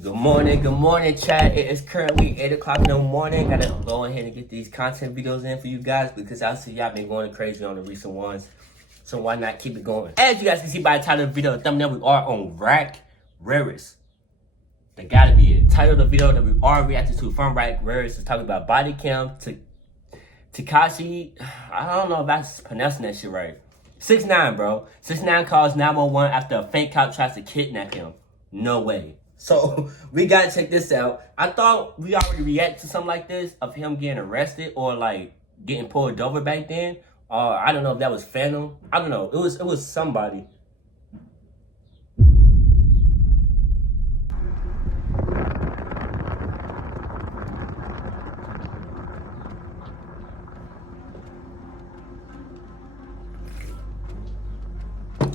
Good morning, chat. It is currently 8 o'clock in the morning. Gotta go ahead and get these content videos in for you guys because I see y'all been going crazy on the recent ones. So why not keep it going? As you guys can see by the title of the video, the thumbnail, we are on Rack Rarest. That gotta be it. Title of the video that we are reacting to from Rack Rarest is talking about Bodycam to Tekashi. I don't know if I'm pronouncing that shit right. 6ix9ine, bro. 6ix9ine calls 911 after a fake cop tries to kidnap him. No way. So we gotta check this out. I thought we already reacted to something like this of him getting arrested or like getting pulled over back then. I don't know if that was Phantom. I don't know. It was somebody.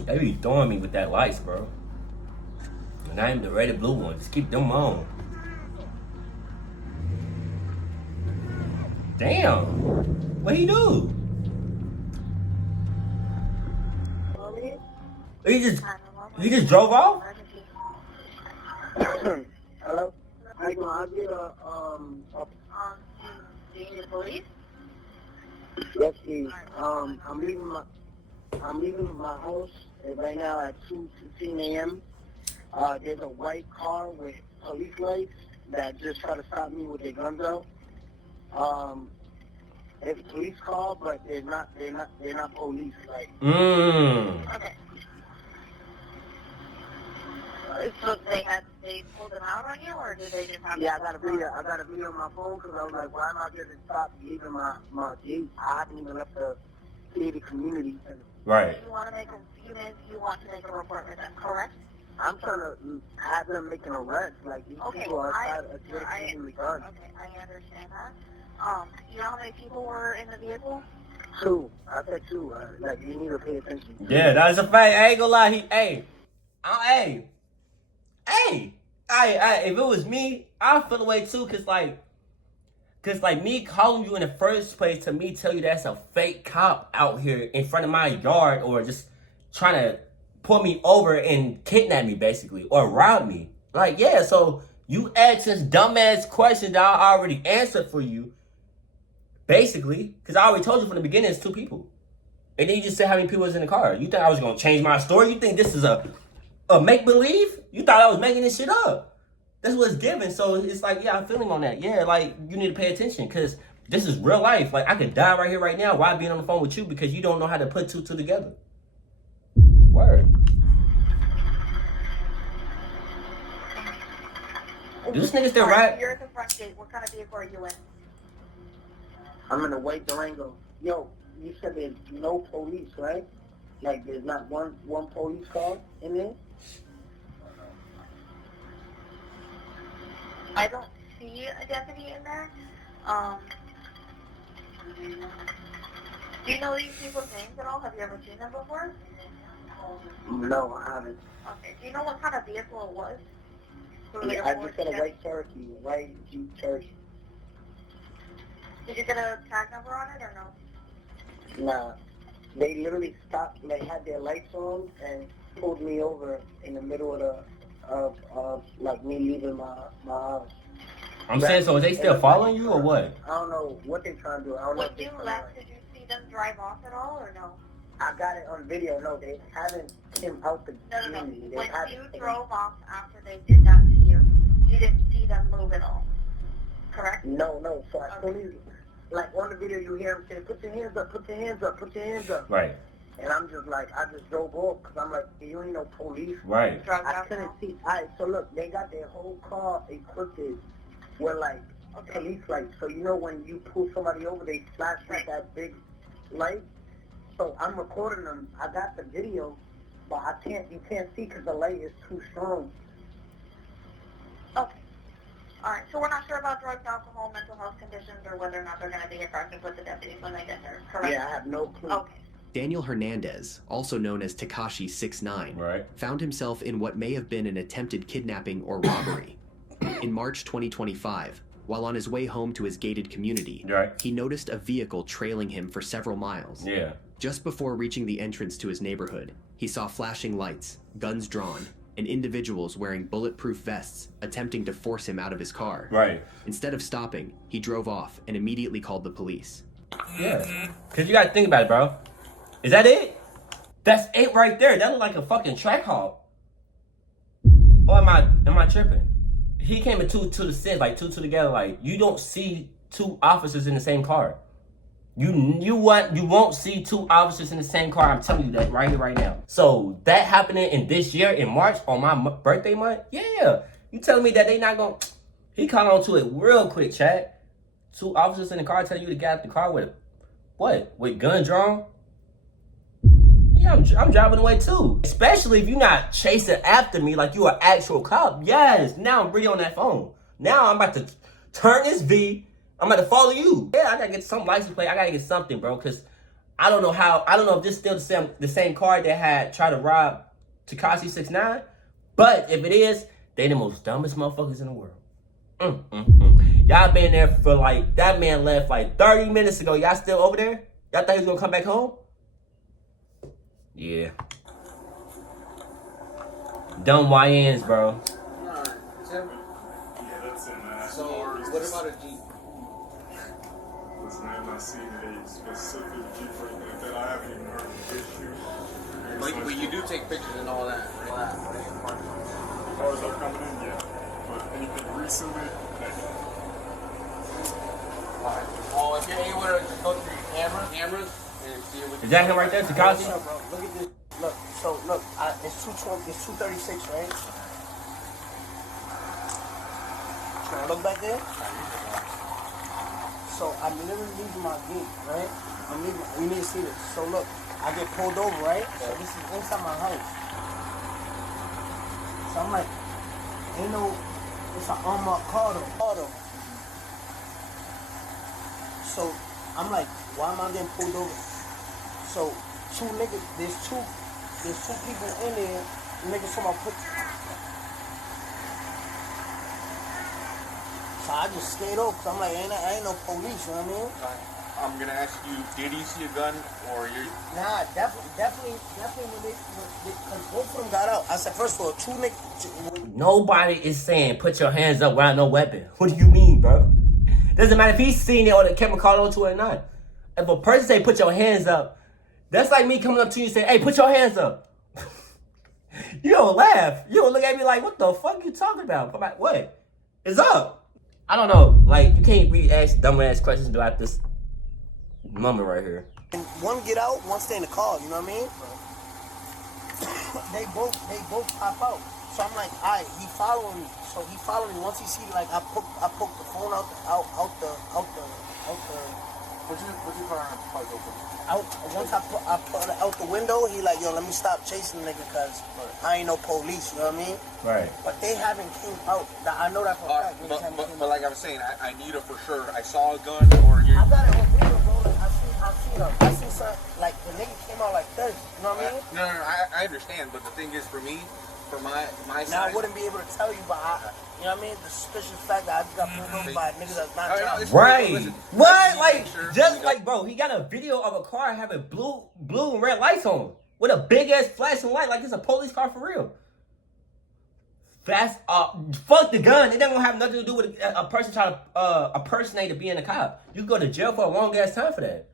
They be throwing me with that lights, bro. And I am the red and blue one. Just keep them on. Damn. What he do? He just drove off? Hello? How you doing? I get Do you need the police? yes, please. I'm leaving my house right now at 2:15 a.m. There's a white car with police lights that just try to stop me with their guns out. It's a police car, but they're not police. Like. Okay. So they pulled them out on you, or did they just have? Yeah, I got a video on my phone because I was like, why am I getting stopped leaving my gate? I haven't even left the gated community. Right. You want to make a report with them, correct? I'm trying to have them make an arrest. Like, these people are trying to get me guns. Okay, I understand that. You know how many people were in the vehicle? 2. I said 2. Like, you need to pay attention. Yeah, that's a fact. I ain't gonna lie. If it was me, I'd feel away too, cause me calling you in the first place to me tell you that's a fake cop out here in front of my yard or just trying to pull me over and kidnap me basically or rob me. Like, yeah, so you asking dumbass questions that I already answered for you, basically, cause I already told you from the beginning it's 2 people. And then you just said how many people was in the car. You think I was gonna change my story? You think this is a make-believe? You thought I was making this shit up. That's what it's given. So it's like, yeah, I'm feeling on that. Yeah, like, you need to pay attention because this is real life. Like, I could die right here, right now while being on the phone with you because you don't know how to put 2 together. Word. Do this nigga still rap? You're at the front gate. What kind of vehicle are you in? I'm in a white Durango. Yo, you said there's no police, right? Like, there's not one police car in there? I don't see a deputy in there. Do you know these people's names at all? Have you ever seen them before? No, I haven't. Okay. Do you know what kind of vehicle it was? Yeah, I just said a white Cherokee, white Jeep Cherokee. Did you get a tag number on it or no? Nah. They literally stopped, they had their lights on and pulled me over in the middle of like me leaving my house. I'm saying, so is they still following you or what? I don't know what they're trying to do. I don't know When you left, did you see them drive off at all or no? I got it on video. No, they haven't came out the community. No. When you drove off after they did that to you, you didn't see them move at all, correct? No. So I told you, like on the video, you hear him say, "Put your hands up, put your hands up, put your hands up." Right. And I'm just like, I just drove off because I'm like, you ain't no police. Right. I couldn't see. Alright, so look, they got their whole car equipped with like police lights. So you know when you pull somebody over, they flash with that big light. So I'm recording them. I got the video, but you can't see because the light is too strong. Okay. All right. So we're not sure about drugs, alcohol, mental health conditions, or whether or not they're going to be aggressive with the deputies when they get there. Correct? Yeah, I have no clue. Okay. Daniel Hernandez, also known as Tekashi 6ix9ine, Right. found himself in what may have been an attempted kidnapping or robbery. In March 2025, while on his way home to his gated community, Right. he noticed a vehicle trailing him for several miles. Yeah. Just before reaching the entrance to his neighborhood, he saw flashing lights, guns drawn, and individuals wearing bulletproof vests attempting to force him out of his car. Right. Instead of stopping, he drove off and immediately called the police. Yeah. Because you got to think about it, bro. Is that it? That's it right there. That look like a fucking track hawk. Or am I tripping? He came in two to the sense, like two together. Like, you don't see two officers in the same car. You won't see two officers in the same car. I'm telling you that right here, right now. So that happening in this year in March on my birthday month? Yeah. You telling me that they not gonna? He caught on to it real quick, Chad. Two officers in the car telling you to get out the car with what? With gun drawn? Yeah, I'm driving away too. Especially if you're not chasing after me like you an actual cop. Yes. Now I'm really on that phone. Now I'm about to turn this V. I'm about to follow you. Yeah, I gotta get some license plate. I gotta get something, bro, because I don't know if this is still the same car that had tried to rob Tekashi 6ix9ine. But if it is, they the most dumbest motherfuckers in the world. Y'all been there for like, that man left like 30 minutes ago. Y'all still over there? Y'all thought he was gonna come back home? Yeah. Dumb YNs, bro. Alright, Tim. Yeah, that's it, man. So, what about a Jeep? Listen, I have not seen a specific Jeep right now that I haven't even heard of this shoe. But you do take pictures and all that, right? Cars are coming in, yeah. But anything recently, Alright. Oh, if you're able to just go through your cameras and see what. Is that him right there, Tekashi? Bro, look at this. Look, so look, it's 220, it's 236, right? Can I look back there? So I'm literally leaving my gate, right? You need to see this. So look, I get pulled over, right? So this is inside my house. So I'm like, ain't no, it's an unmarked car though. So I'm like, why am I getting pulled over? So two niggas, there's two people in there. Niggas from my put. So I just stayed over because I'm like, I ain't no police, you know what I mean? I'm gonna ask you, did he see a gun or you? Nah, definitely when because both of them got out. I said, first of all, two niggas. Nobody is saying put your hands up without no weapon. What do you mean, bro? Doesn't matter if he's seen it or the camera caught onto it or not. If a person say put your hands up, that's like me coming up to you and saying, hey, put your hands up. You don't laugh. You don't look at me like, what the fuck you talking about? I'm like, what? It's up. I don't know. Like, you can't really ask dumbass questions about this moment right here. And one get out, one stay in the car, you know what I mean? They both pop out. So I'm like, all right, he following me. So he following me. Once he see, like, I poked the phone out the What's your car parked open? once I put it out the window, he like, yo, let me stop chasing the nigga because I ain't no police, you know what I mean? Right. But they haven't came out. I know that for a fact. Niggas haven't came But out. like I was saying, I need it for sure. I saw a gun or you. I got it on video, bro. Like, I see something, like, the nigga came out like this, you know what I mean? No, I understand, but the thing is, for me, for my Now, I side. wouldn't be able to tell you, but you know what I mean? The suspicious fact that I just got pulled over by niggas that's not driving. Right. Listen, What? Like, sure just we like, bro, he got a video of a car having blue and red lights on with a big ass flashing light like it's a police car for real. That's fuck the gun. It don't have nothing to do with a person trying to impersonate to being a cop. You can go to jail for a long ass time for that.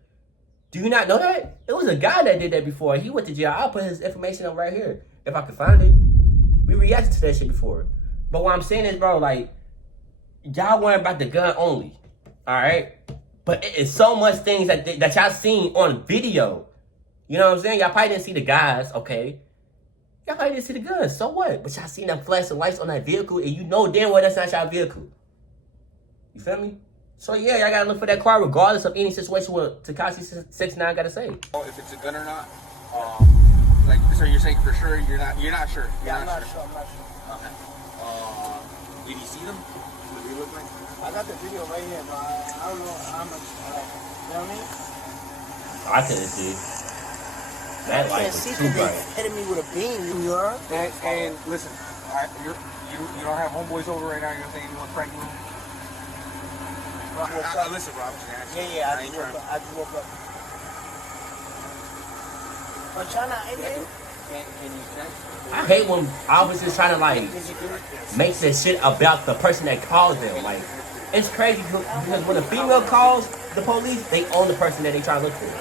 Do you not know that? It was a guy that did that before. He went to jail. I'll put his information up right here if I can find it. We reacted to that shit before. But what I'm saying is, bro, like, y'all worry about the gun only, all right? But it is so much things that y'all seen on video. You know what I'm saying? Y'all probably didn't see the guys, okay? Y'all probably didn't see the guns, so what? But y'all seen them flashing lights on that vehicle, and you know damn well that's not y'all vehicle. You feel me? So yeah, y'all gotta look for that car regardless of any situation what Tekashi 6ix9ine gotta say. If it's a gun or not, like, so you're saying for sure you're not sure. I'm not sure. Okay. Did you see them? What do they look like? I got the video right here, but I don't know how much, you know what I mean? I couldn't see. That light was too bright. Hitting me with a beam, you heard? And listen, you don't have homeboys over right now. You're saying you want to prank me? Listen, bro, I'm just asking. Yeah, I just woke up. But y'all not in here? I hate when officers trying to like make this shit about the person that calls them. Like, it's crazy because when a female calls the police, they own the person that they try to look for.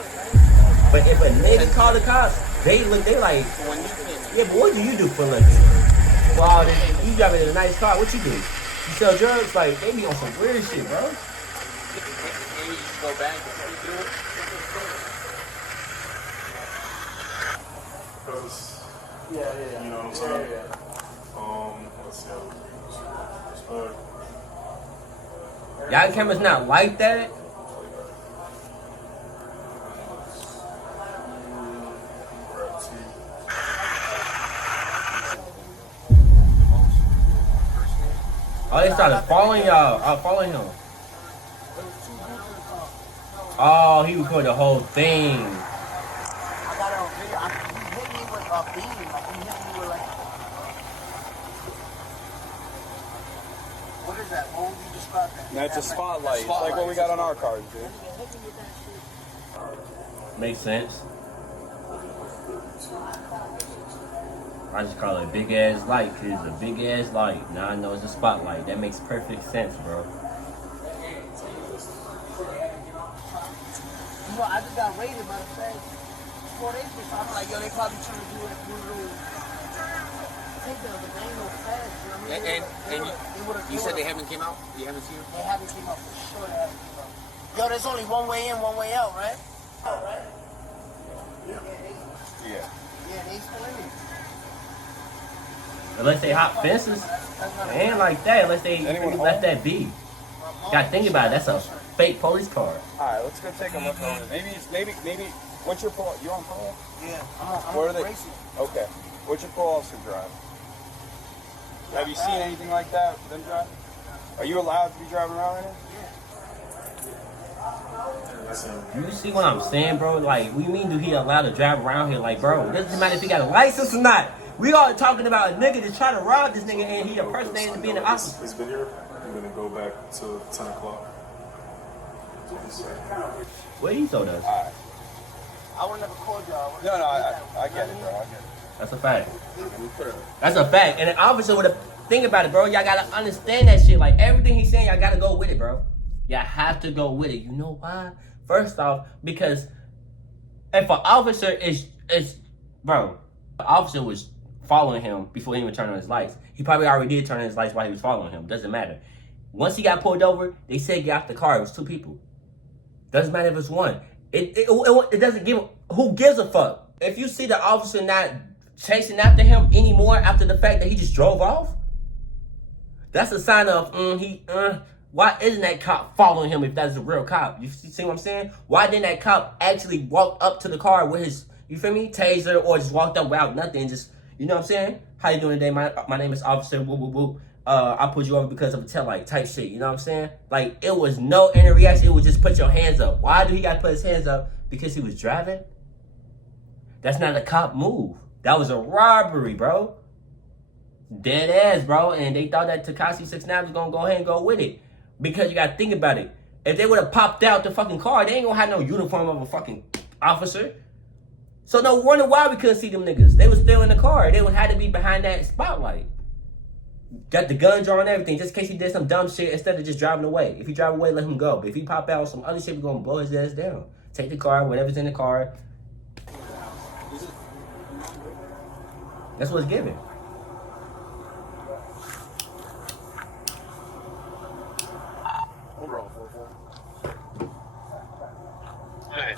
But if a nigga call the cops, they like, yeah, but what do you do for a living? Well, you driving in a nice car, what you do? You sell drugs? Like, they be on some weird shit, bro. Maybe just go back and do it. Because, you know what I'm saying? Let's see. Y'all cameras not like that? Oh, they started following y'all. Following him. Oh, he recorded the whole thing. I got it on video. He hit me with a beam. Like, he hit me with like... What is that? What would you describe that? That's a spotlight. It's like what we got on our cars, dude. Makes sense. I just call it a big ass light because it's a big ass light. Now I know it's a spotlight. That makes perfect sense, bro. You know, I just got raided by the feds 4 days ago. So I'm like, yo, they probably trying to do it. Take the name of feds, you know what I mean? And you said they haven't came out? You haven't seen them? They haven't came out for sure. They haven't came out. Yo, there's only one way in, one way out, right? Yeah. Yeah, they still in it. Unless they hop fences. They ain't like that unless they let that be. Gotta think about it. That's a fake police car. Alright, let's go take a look over. Maybe, what's your parole? You on parole? Yeah, I'm Where are on they? racing. Okay. What's your parole officer drive? Have you seen anything like that, them driving? Are you allowed to be driving around right now? You see what I'm saying, bro? Like, what do you mean do he allowed to drive around here? Like, bro, it doesn't matter if he got a license or not. We all talking about a nigga that's trying to rob this nigga and he impersonating to be in the office. It's been here. I'm going to go back to 10 o'clock. What he told us? Alright. I would never call y'all. No, I get it, bro. I get it. That's a fact. That's a fact. And an officer would have think about it, bro. Y'all gotta understand that shit. Like, everything he's saying, y'all gotta go with it, bro. Y'all have to go with it. You know why? First off, because if an officer is bro, the officer was following him before he even turned on his lights. He probably already did turn on his lights while he was following him. Doesn't matter. Once he got pulled over, they said get out the car. It was 2 people. Doesn't matter if it's 1. It doesn't give. Who gives a fuck? If you see the officer not chasing after him anymore after the fact that he just drove off, that's a sign of why isn't that cop following him if that's a real cop? You see what I'm saying? Why didn't that cop actually walk up to the car with his, you feel me, taser, or just walked up without nothing, just, you know what I'm saying? How you doing today? My name is Officer woo woo woo. I pulled you over because of a taillight type shit, you know what I'm saying? Like, it was no interaction, it was just put your hands up. Why do he gotta put his hands up? Because he was driving? That's not a cop move. That was a robbery, bro. Dead ass, bro. And they thought that Tekashi 6ix9ine was gonna go ahead and go with it. Because you gotta think about it. If they would have popped out the fucking car, they ain't gonna have no uniform of a fucking officer. So no wonder why we couldn't see them niggas. They was still in the car. They would have to be behind that spotlight. Got the gun drawn and everything, just in case he did some dumb shit instead of just driving away. If he drive away, let him go. But if he pop out some other shit, we're gonna blow his ass down. Take the car, whatever's in the car. That's what's given. Overall, 4-4. Hey.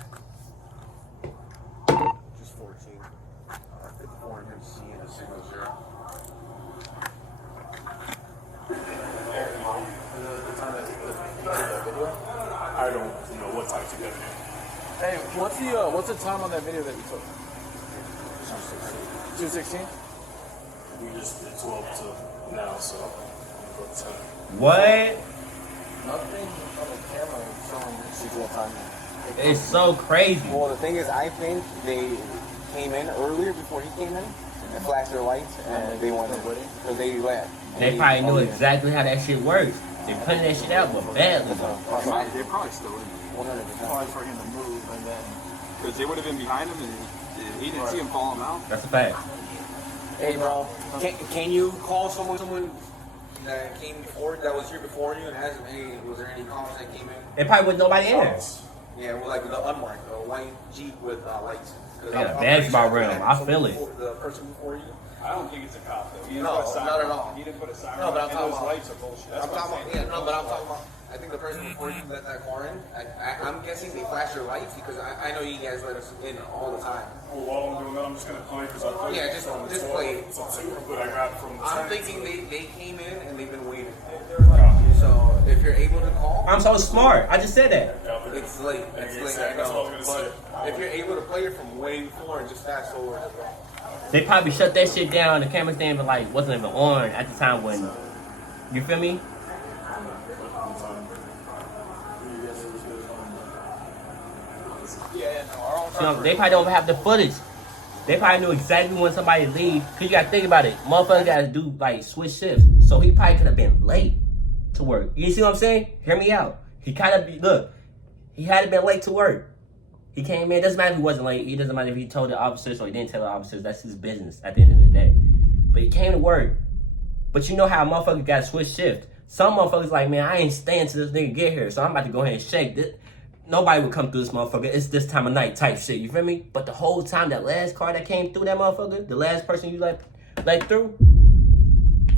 Just 14. 54 in here, C and a 0. I don't know what type of video. Hey, what's the time on that video that you took? 2:16. We just did 12 to now, so I'm going to go 10. What? Nothing on the camera showing equal time. It's so crazy. Well, the thing is, I think they came in earlier before he came in and flashed their lights, and they wanted to because they left. They probably knew exactly how that shit works. They putting that shit out, but badly. They're probably still in. 100%. Probably for him to move, and then Because they would have been behind him, and He didn't see him call him out. That's a fact. Hey, bro, can you call someone that came before, that was here before you, and ask them, hey, was there any calls that came in? There probably was nobody in there. Yeah, well, like the unmarked, a white Jeep with lights. They got a badge by rim. I feel it. The person before you. I don't think it's a cop though. He No, didn't put a siren not at on. all. He didn't put a siren No, but I'm on, and talking those about- lights are bullshit. That's I'm what talking I'm about, saying. yeah, no, but I'm talking about, I think the person before you let that car in, I'm guessing they flash their lights because I know you guys let us in all the time. Well, while I'm doing that, I'm just gonna play because I played. Yeah, just play it. It's a tune that I got from the I'm tank. thinking they came in and they've been waiting. Copy. So if you're able to call, I'm so smart. I just said that. it's late. It's late, I That's what I know. was gonna But if you're able to play it from way before and just fast forward. They probably shut that shit down. The camera stand but like wasn't even on at the time when, you feel me? So they probably don't have the footage. They probably knew exactly when somebody leave. Cause you gotta think about it. Motherfucker gotta do like switch shifts. So he probably could have been late to work. You see what I'm saying? Hear me out. He kind of look. He had been late to work. He came in. Doesn't matter if he wasn't late. It doesn't matter if he told the officers or he didn't tell the officers. That's his business at the end of the day. But he came to work. But you know how a motherfucker got switch shift. Some motherfuckers like, man, I ain't staying till this nigga get here. So I'm about to go ahead and shake this. Nobody would come through this motherfucker. It's this time of night type shit. You feel me? But the whole time, that last car that came through that motherfucker, the last person you let through,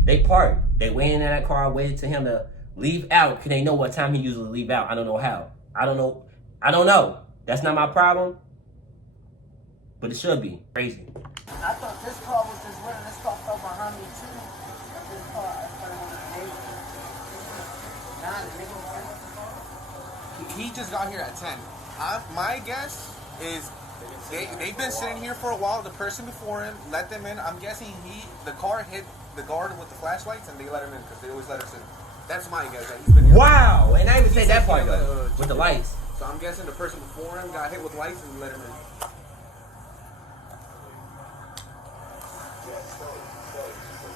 they parked. They waited in that car, waited to him to leave out. Cause they know what time he usually leave out. I don't know how. I don't know. That's not my problem. But it should be. Crazy. I thought this car was just winning. This car fell behind me too. This car, I thought it was an 8. Nah, nigga. He just got here at 10. My guess is they've been sitting here for a while. The person before him let them in. I'm guessing the car hit the guard with the flashlights and they let him in because they always let us in. That's my guess. That he's been here. Wow. And I even say that part though. With the lights. So I'm guessing the person before him got hit with lights and let him in.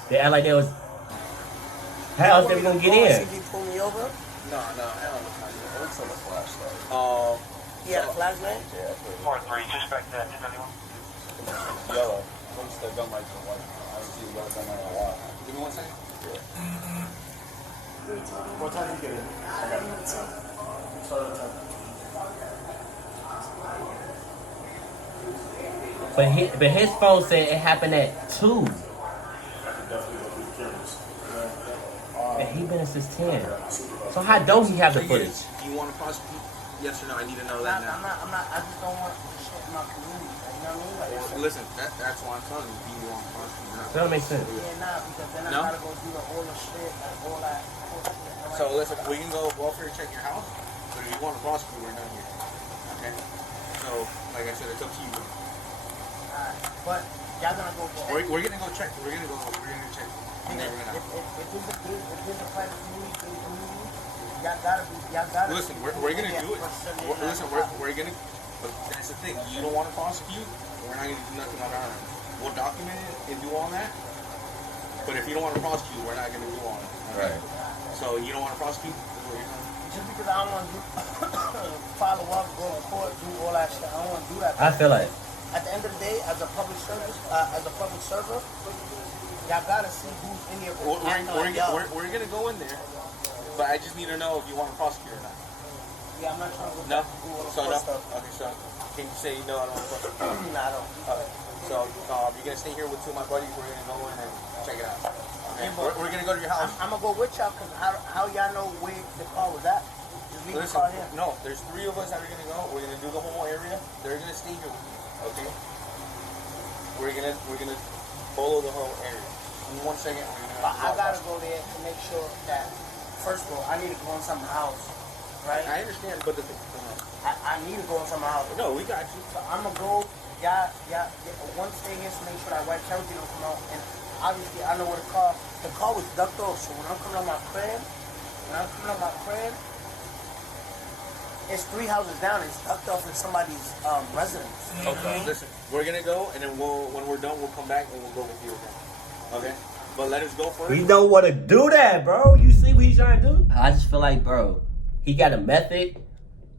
They act like they was. How else they gonna get in? He pulled me over. No, hell no. It looks like a flashlight. He had a flashlight. Yeah. 4-3, suspect that, anyone? Yellow. What's the gun lights are white? I haven't seen a yellow gun light in a while. Give me 1 second. What time did you get in? I got it at 10. Start at 10. But his phone said it happened at 2. I can definitely look through the cameras. And he been since 10. So how don't he have the footage? Do you want to prosecute? Yes or no? I need to know I'm that now. not, I just don't want shit in my community. You know what I mean? Like, Listen, that's why I'm telling you. Do you want to prosecute? That don't make sense. yeah, nah, because then I No? gotta go do all the shit, like all that bullshit. So listen, we can go welfare check your house, but if you want to prosecute, we're done here. Okay? So, like I said, it's up to you. Alright, but y'all gonna go for We're gonna go check. We're gonna check. If it's a private community, y'all gotta Listen, we're gonna do it. We're gonna. But that's the thing. You don't want to prosecute. We're not gonna do nothing on our end. We'll document it and do all that. But if you don't want to prosecute, we're not gonna do all that. Okay? Right. So you don't want to prosecute. That's what you're saying. just because I don't want to follow up, go to court, do all that shit. I don't want to do that. I feel like. At the end of the day, as a public server, y'all gotta see who's in here. We're gonna go in there, but I just need to know if you want to prosecute or not. Yeah, I'm not trying to go No? do all the So court no? stuff. Okay, so can you say no, I don't want to prosecute? Nah, I don't. Okay. So you're gonna stay here with two of my buddies. We're gonna go in and check it out. Okay. Yeah, but We're gonna go to your house. I'm gonna go with y'all because how y'all know where the car was at? Just leave the Listen, car here. no, there's 3 of us that are gonna go. We're gonna do the whole area. They're gonna stay here with you. Okay. We're gonna follow the whole area. In 1 second, we're gonna. But I gotta go there to make sure that first of all, I need to go in someone's house, right? I understand, but I need to go in someone's house. no, we got you. So I'm gonna go. Yeah. Once they here to make sure that white Cherokee don't come out, and obviously I know where the car was ducked off. So when I'm coming out my crib, it's 3 houses down. It's ducked off in somebody's residence. Okay. Listen, we're gonna go, and then when we're done, we'll come back and we'll go with you again. Okay. But let us go first. We don't want to do that, bro. You see what he's trying to do? I just feel like, bro, he got a method.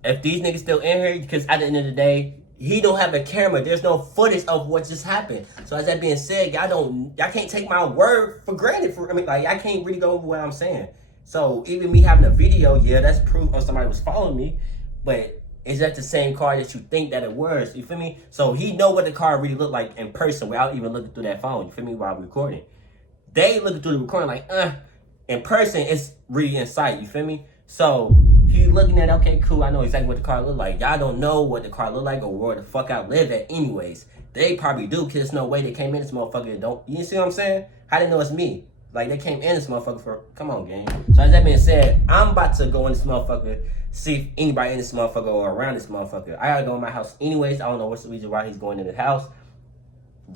If these niggas still in here, because at the end of the day, he don't have a camera. There's no footage of what just happened. So as that being said, y'all can't take my word for granted. I can't really go over what I'm saying. So even me having a video, yeah, that's proof of somebody was following me. But is that the same car that you think that it was? You feel me? So he know what the car really looked like in person without even looking through that phone. You feel me? While recording, they looking through the recording like, in person, it's really in sight. You feel me? So he looking at, okay, cool, I know exactly what the car look like. Y'all don't know what the car look like or where the fuck I live at anyways. They probably do, because there's no way they came in this motherfucker and don't, you see what I'm saying? How they know it's me? Like, they came in this motherfucker for, come on, gang. So as that being said, I'm about to go in this motherfucker, see if anybody in this motherfucker or around this motherfucker. I gotta go in my house anyways. I don't know what's the reason why he's going in the house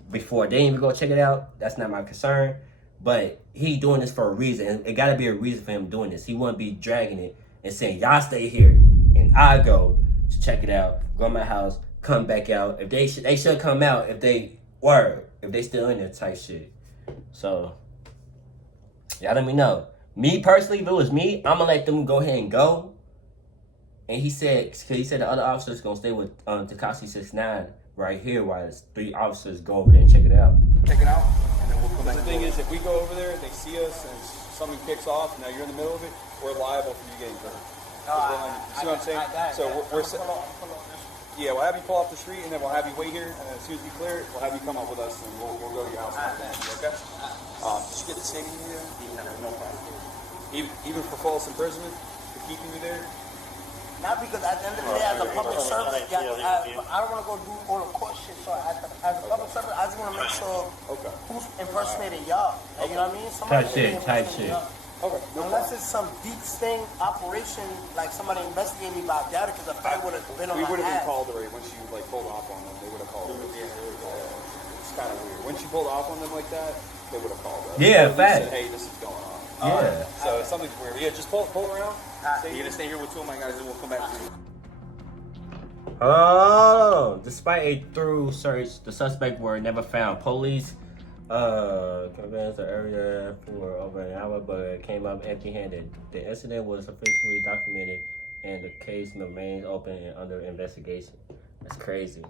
before they even go check it out. That's not my concern. But he doing this for a reason. It gotta be a reason for him doing this. He wouldn't be dragging it and saying, y'all stay here and I go to check it out, go to my house, come back out. If they should come out if they still in there type shit. So y'all let me know. Me personally, if it was me, I'm gonna let them go ahead and go. And he said the other officers gonna stay with Tekashi 6ix9ine right here while his 3 officers go over there and check it out. Check it out, and then we'll come back. The thing is, if we go over there, they see us, and something kicks off, and now you're in the middle of it, we're liable for you getting hurt. See what I'm saying? So yeah, we'll have you pull off the street, and then we'll have you wait here, and then as soon as you clear it, we'll have you come up with us, and we'll go to your house. Okay? Did you get the same email? No problem. Even for false imprisonment, for keeping you there? Not because at the end of the day, as a public service, I don't want to go do all the court shit. So as a public service, I just want to make sure who's impersonating y'all. You know what I mean? Type shit. Okay. Unless it's some deep sting operation, like somebody investigating me about data, because the fight would have been on my ass. We would have been called already once you pulled off on them. They would have called. It's kind of weird. Once you pulled off on them like that, they would have called us. Yeah, fact. Hey, this is going on. Yeah. So something's weird. Yeah, just pull around. You're gonna stay here with 2 of my guys, and we'll come back to you. Oh, despite a thorough search, the suspect were never found. Police convinced the area for over an hour, but came up empty-handed. The incident was officially documented, and the case remains open and under investigation. That's crazy.